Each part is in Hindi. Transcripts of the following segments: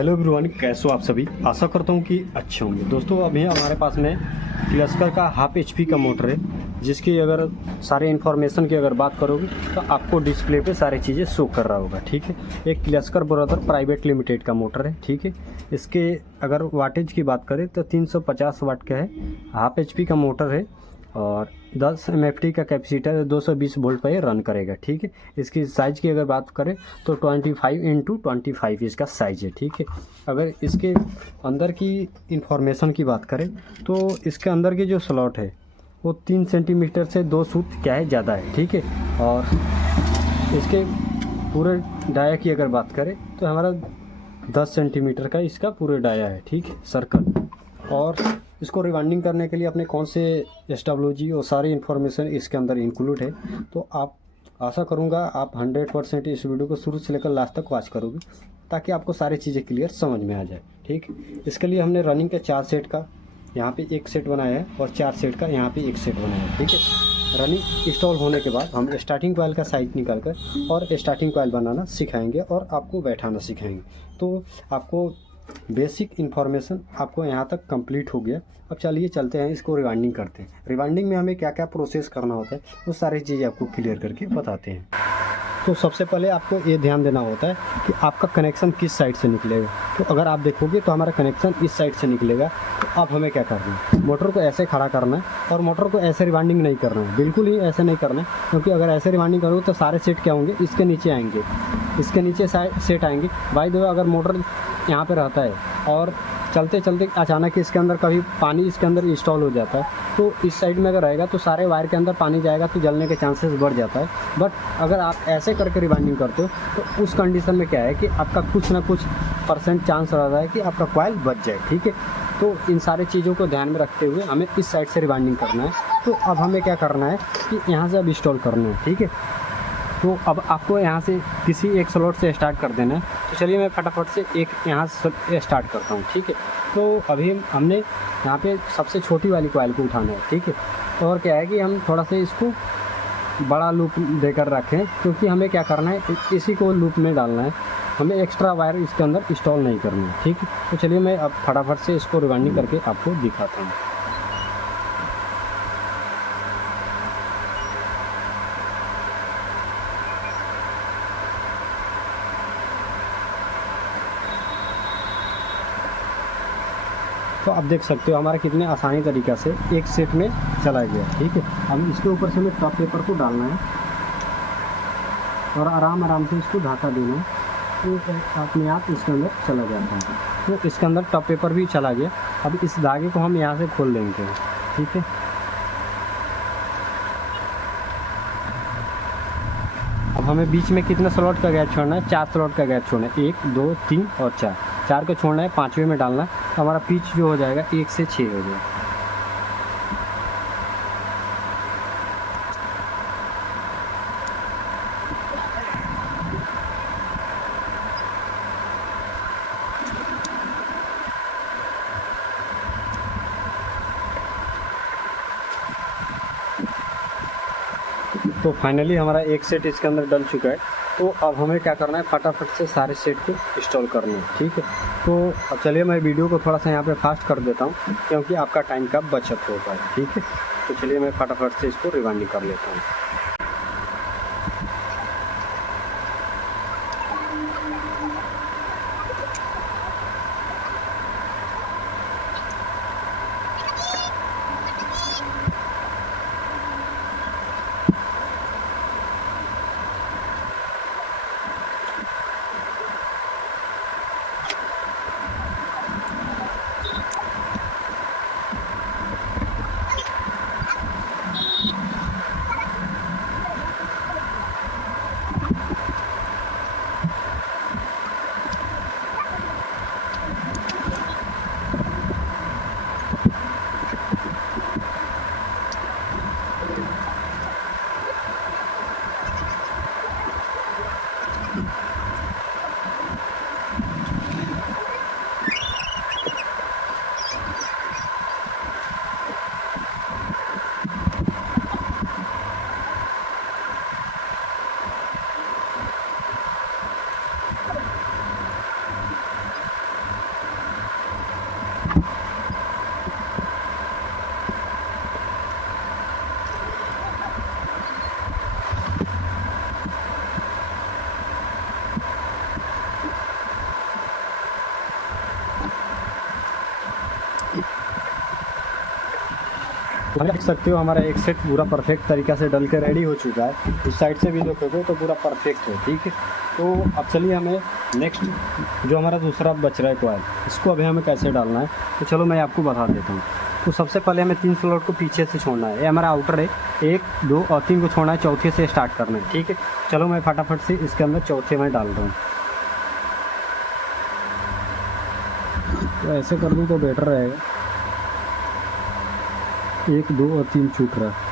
हेलो एवरीवन, कैसे हो आप सभी। आशा करता हूँ कि अच्छे होंगे। दोस्तों अभी हमारे पास में क्लस्कर का हाफ HP का मोटर है, जिसकी अगर सारे इन्फॉर्मेशन की अगर बात करोगे तो आपको डिस्प्ले पे सारी चीज़ें शो कर रहा होगा। ठीक है, एक क्लस्कर ब्रदर प्राइवेट लिमिटेड का मोटर है। ठीक है, इसके अगर वाटेज की बात करें तो 350 वाट का है, हाफ HP का मोटर है और 10 MFT का कैपेसिटर है, 220 वोल्ट पर रन करेगा। ठीक है, इसकी साइज़ की अगर बात करें तो 25x25 इसका साइज़ है। ठीक है, अगर इसके अंदर की इंफॉर्मेशन की बात करें तो इसके अंदर की जो स्लॉट है वो 3 सेंटीमीटर से 2 फुट क्या है ज़्यादा है। ठीक है, और इसके पूरे डाया की अगर बात करें तो हमारा 10 सेंटीमीटर का इसका पूरे डाया है। ठीक है, सर्कल। और इसको रिवाइंडिंग करने के लिए अपने कौन से SWG और सारी इन्फॉर्मेशन इसके अंदर इंक्लूड है। तो आप आशा करूँगा आप 100% इस वीडियो को शुरू से लेकर लास्ट तक वॉच करोगे, ताकि आपको सारी चीज़ें क्लियर समझ में आ जाए। ठीक, इसके लिए हमने रनिंग के 4 सेट का यहाँ पे एक सेट बनाया है और 4 सेट का यहाँ पे एक सेट बनाया है। ठीक है, रनिंग इंस्टॉल होने के बाद हम स्टार्टिंग कॉइल का साइज निकाल कर और स्टार्टिंग कॉइल बनाना सिखाएंगे और आपको बैठाना सिखाएंगे। तो आपको बेसिक इन्फॉर्मेशन आपको यहाँ तक कंप्लीट हो गया। अब चलिए चलते हैं, इसको रिवाइंडिंग करते हैं। रिवाइंडिंग में हमें क्या क्या प्रोसेस करना होता है वो सारी चीज़ें आपको क्लियर करके बताते हैं। तो सबसे पहले आपको ये ध्यान देना होता है कि आपका कनेक्शन किस साइड से निकलेगा। तो अगर आप देखोगे तो हमारा कनेक्शन इस साइड से निकलेगा। तो अब हमें क्या करना है, मोटर को ऐसे खड़ा करना है और मोटर को ऐसे रिवाइंडिंग नहीं करना है, बिल्कुल ही ऐसे नहीं करना है, क्योंकि अगर ऐसे रिवाइंडिंग करोगे तो सारे सेट क्या होंगे, इसके नीचे आएंगे, इसके नीचे सेट आएंगे। बाय द वे अगर मोटर यहाँ पे रहता है और चलते चलते अचानक इसके अंदर कभी पानी इसके अंदर इंस्टॉल हो जाता है, तो इस साइड में अगर रहेगा तो सारे वायर के अंदर पानी जाएगा तो जलने के चांसेस बढ़ जाता है। बट अगर आप ऐसे करके रिवाइंडिंग करते हो तो उस कंडीशन में क्या है कि आपका कुछ ना कुछ % चांस रहता है कि आपका कॉइल बच जाए। ठीक है, तो इन सारी चीज़ों को ध्यान में रखते हुए हमें इस साइड से रिवाइंडिंग करना है। तो अब हमें क्या करना है कि यहाँ से अब इंस्टॉल करना है। ठीक है, तो अब आपको यहाँ से किसी एक स्लॉट से स्टार्ट कर देना है। तो चलिए मैं फटाफट से एक यहाँ से स्टार्ट करता हूँ। ठीक है, तो अभी हमने यहाँ पे सबसे छोटी वाली कॉइल को उठाना है। ठीक है, और क्या है कि हम थोड़ा सा इसको बड़ा लूप देकर रखें, क्योंकि हमें क्या करना है, इसी को लूप में डालना है, हमें एक्स्ट्रा वायर इसके अंदर इंस्टॉल नहीं करना है। ठीक है, तो चलिए मैं अब फटाफट से इसको रिवाइंडिंग करके आपको दिखाता हूँ। तो आप देख सकते हो हमारा कितने आसानी तरीक़ा से एक सेट में चला गया। ठीक है, अब इसके ऊपर से हमें टॉप पेपर को डालना है और आराम आराम से इसको ढाका देना है, तो अपने आप इसके अंदर चला जाता है। तो इसके अंदर टॉप पेपर भी चला गया। अब इस धागे को हम यहाँ से खोल लेंगे। ठीक है, अब हमें बीच में कितना स्लॉट का गैप छोड़ना है, 4 स्लॉट का गैप छोड़ना है, 1 2 3 और 4 को छोड़ना है, 5वें में डालना है। तो हमारा पिच जो हो जाएगा 1 से 6 हो जाएगा। तो फाइनली हमारा एक सेट इसके अंदर डल चुका है। तो अब हमें क्या करना है, फटाफट से सारे सेट को इंस्टॉल करना है। ठीक है, तो अब चलिए मैं वीडियो को थोड़ा सा यहाँ पे फास्ट कर देता हूँ, क्योंकि आपका टाइम का बचत होता है। ठीक है, तो चलिए मैं फटाफट से इसको रिवाइंडिंग कर लेता हूँ। देख सकते हो हमारा एक सेट पूरा परफेक्ट तरीक़ा से डल के रेडी हो चुका है। इस साइड से भी देखोगे तो पूरा परफेक्ट है, ठीक है। तो अब चलिए हमें नेक्स्ट जो हमारा दूसरा बच रहा है कॉइल, इसको अभी हमें कैसे डालना है तो चलो मैं आपको बता देता हूँ। तो सबसे पहले हमें 3 स्लॉट को पीछे से छोड़ना है। ये हमारा आउटर है, 1 2 और 3 को छोड़ना है, चौथे से स्टार्ट करना है, ठीक है। चलो मैं फटाफट से इसके अंदर चौथे में डाल रहा हूँ। तो ऐसे कर दूँ तो बेटर रहेगा। 1 2 और 3 छूट रहा है।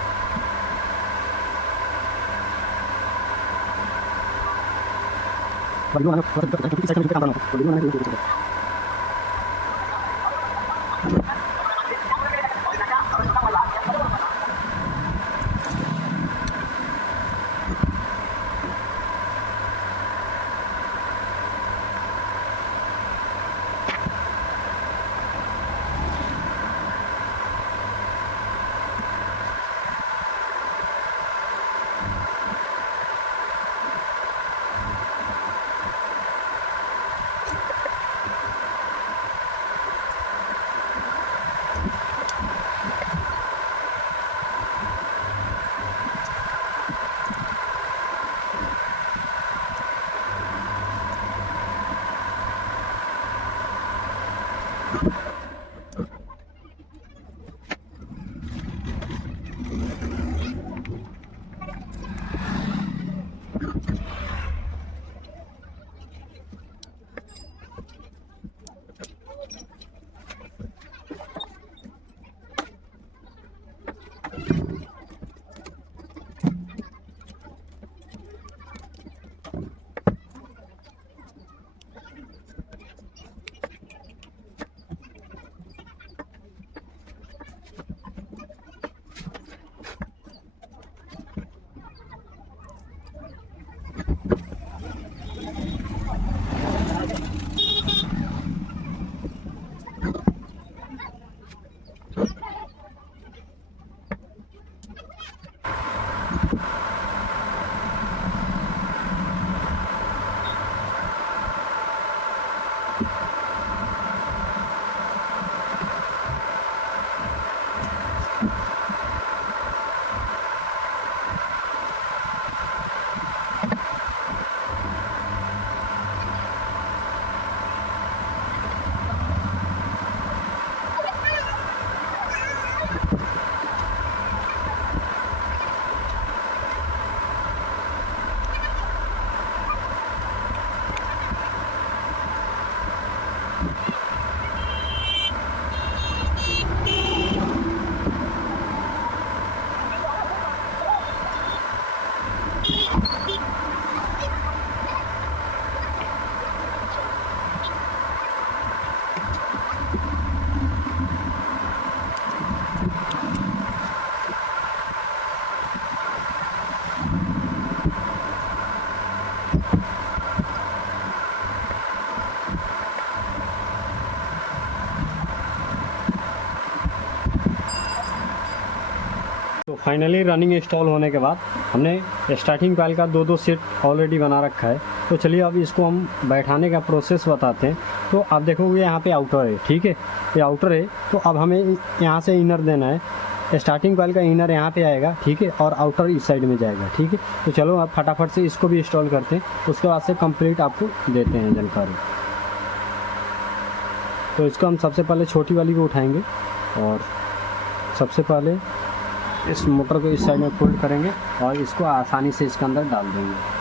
तो फाइनली रनिंग इंस्टॉल होने के बाद हमने स्टार्टिंग कॉइल का 2-2 सेट ऑलरेडी बना रखा है। तो चलिए अब इसको हम बैठाने का प्रोसेस बताते हैं। तो आप देखोगे यहाँ पे आउटर है, ठीक है, ये आउटर है। तो अब हमें यहाँ से इनर देना है। स्टार्टिंग कॉइल का इनर यहाँ पे आएगा, ठीक है, और आउटर इस साइड में जाएगा, ठीक है। तो चलो आप फटाफट से इसको भी इंस्टॉल करते हैं, उसके बाद से कंप्लीट आपको देते हैं जानकारी। तो इसको हम सबसे पहले छोटी वाली को उठाएंगे और सबसे पहले इस मोटर को इस साइड में फोल्ड करेंगे और इसको आसानी से इसके अंदर डाल देंगे।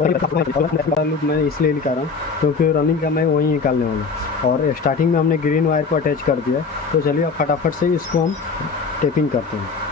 लूप मैं इसलिए निकाल रहा हूँ क्योंकि रनिंग का मैं वहीं निकालने वाला हूँ। और स्टार्टिंग में हमने ग्रीन वायर को अटैच कर दिया, तो चलिए अब फटाफट से इसको हम टेपिंग करते हैं।